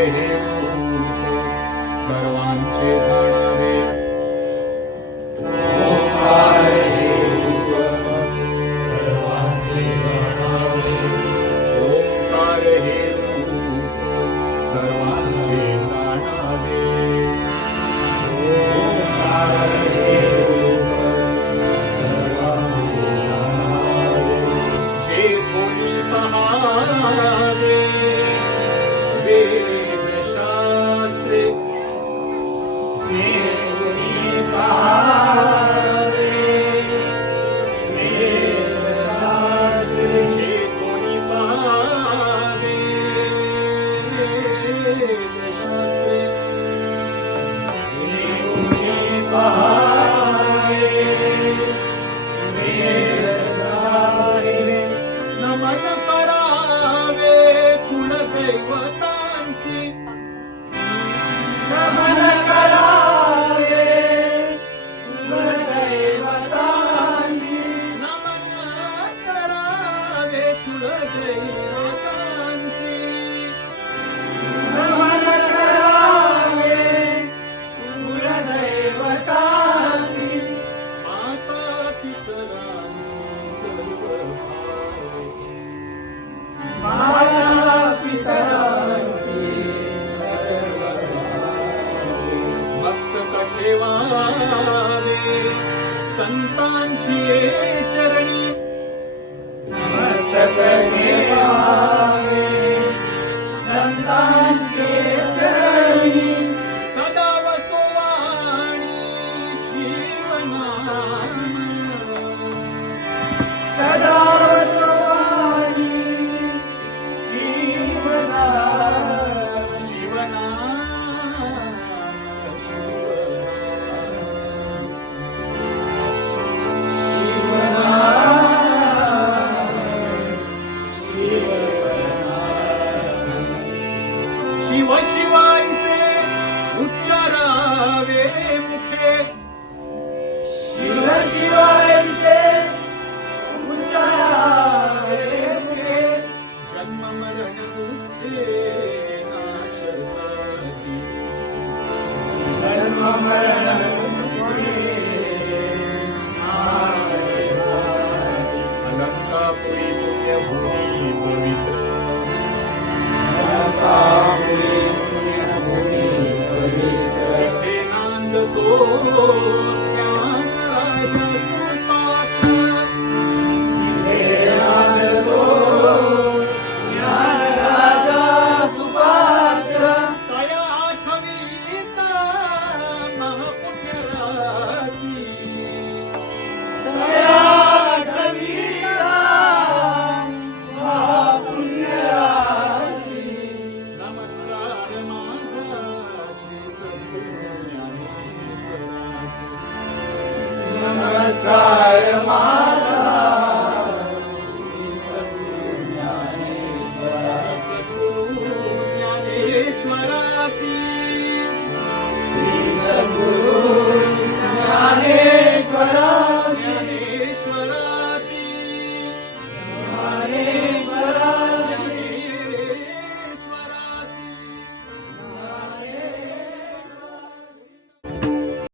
हे रूप सर्वांचे जाणावे. ओंकार हे रूप सर्वांचे जाणावे. ओंकार हे रूप सर्वांचे जाणावे. ओंकार हे रूप सर्वांचे जाणावे. जे कोणी पहावे वेदशास्त्रे, जे कोणी पहावे वेदशास्त्रे, जे कोणी पहावे वेदशास्त्रे, जे कोणी पहावे वेदशास्त्रे, नमन करावे कुलदैवतांसी. नमन करावे कुलदैवतांसी. नमन करावे कुलदैवतांसी. नमन करावे कुलदैवतांसी. माता पितरांसी सर्व भावे. माता पितरांसी सर्व भावे. मस्तक ठेवावे संतांची चरणी. मस्तक ठेवावे संतांचे चरणी. सदा वसोवाणी शिवनाम. सदा वसोवाणी शिवनाम. शिवनाम शिव शिवायसे उच्चारावे मुखे. शिव शिवायसे उच्चारावे मुखे. जन्म मरण दुःखे नाशताती. जन्म मरण दुःखे नाशताती. अलंकापुरी पुण्यभूमी पवित्र. अलंकापुरी पुण्यभूमी पवित्र. इथे नांदतो ज्ञानराजा सुपात्र. इथे नांदतो ज्ञानराजा सुपात्र. तया आठवीता महापुण्यराशी. तया आठवीता महापुण्यराशी. नमस्कार माझा श्री सद्गुरू ज्ञानेश्वरासी. नमस्कार माझा